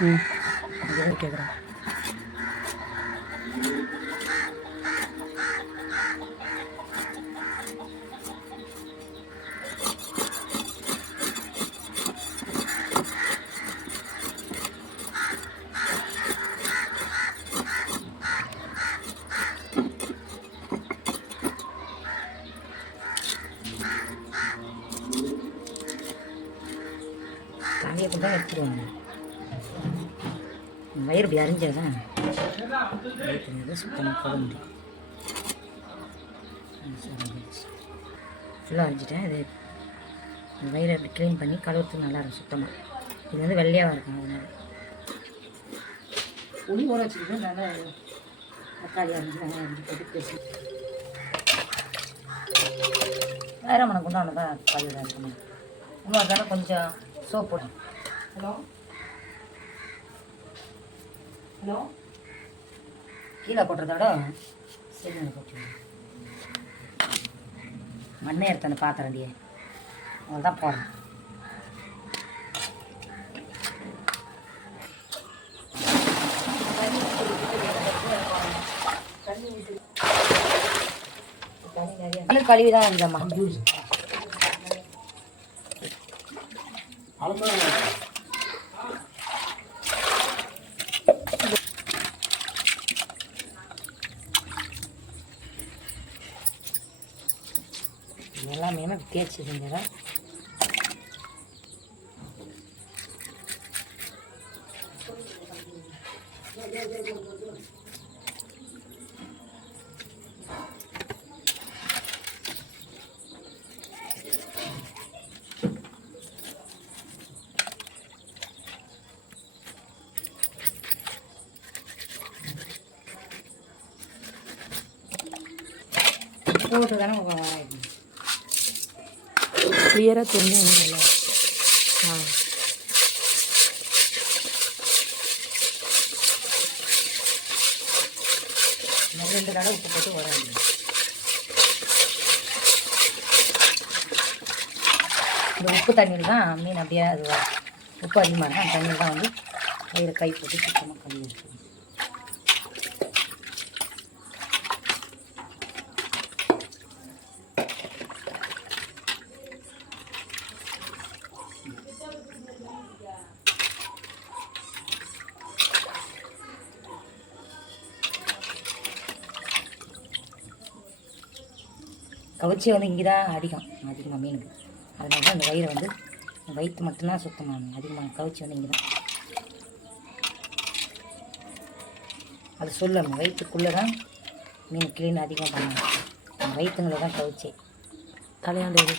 ம் அதுதான் கேட்குறேன் தண்ணியை கூட எடுத்துருவாங்க வயிறு இப்படி அரிஞ்சாதான் வயிற்று சுத்தமாக கழுவ முடியும் ஃபுல்லாக அரிஞ்சிட்டேன். இது இந்த வயிறை இப்படி க்ளீன் பண்ணி கழுவுறதுக்கு நல்லா இருக்கும் சுத்தமாக இது வந்து வெள்ளையாக இருக்கும் அதனால புளி ஊற வச்சுக்கிட்டு நல்லா தக்காளி அரிஞ்சு வெங்காயம் அரிஞ்சு போட்டு பேசி. வேற மனம் கொண்டாந்து தான் கழுவிட இருக்கணும் இன்னும் அதனால கொஞ்சம் சோப் போடும் ஹலோ ஹலோ? கீழே போட்டுறதோட சரி போட்டு மண்ணே எடுத்து அந்த பாத்திரண்டியே அவள் தான் போடுறேன் கழுவி தான் இருந்தம்மா. எல்லாமே தேய்ச்சி செஞ்சிடறேன் போட்டு தானே வாங்கிக்கணும் கிளியராக தெரிஞ்சாங்கல்ல ஆ. ரெண்டு தடவை உப்பு போட்டு வராங்க இந்த உப்பு தண்ணியில் தான் மீன் அப்படியே அது உப்பு அதிகமாக இருந்தால் அந்த தண்ணியில் தான் வந்து அதில் கை போட்டு சுத்தமாக கழுவி கவுச்சி வந்து இங்கே தான் அதிகம் அதிகமாக மீன் அதனால தான் இந்த வயிறு வந்து வயிற்று மட்டும்தான் சுத்தமாக அதிகமாக கவுச்சி வந்து இங்கே தான் அது சொல்லணும் வயிற்றுக்குள்ளே தான் மீன் க்ளீன் அதிகமாக பண்ணணும் வயிற்றுங்களை தான் கவுச்சி தலையாண்டு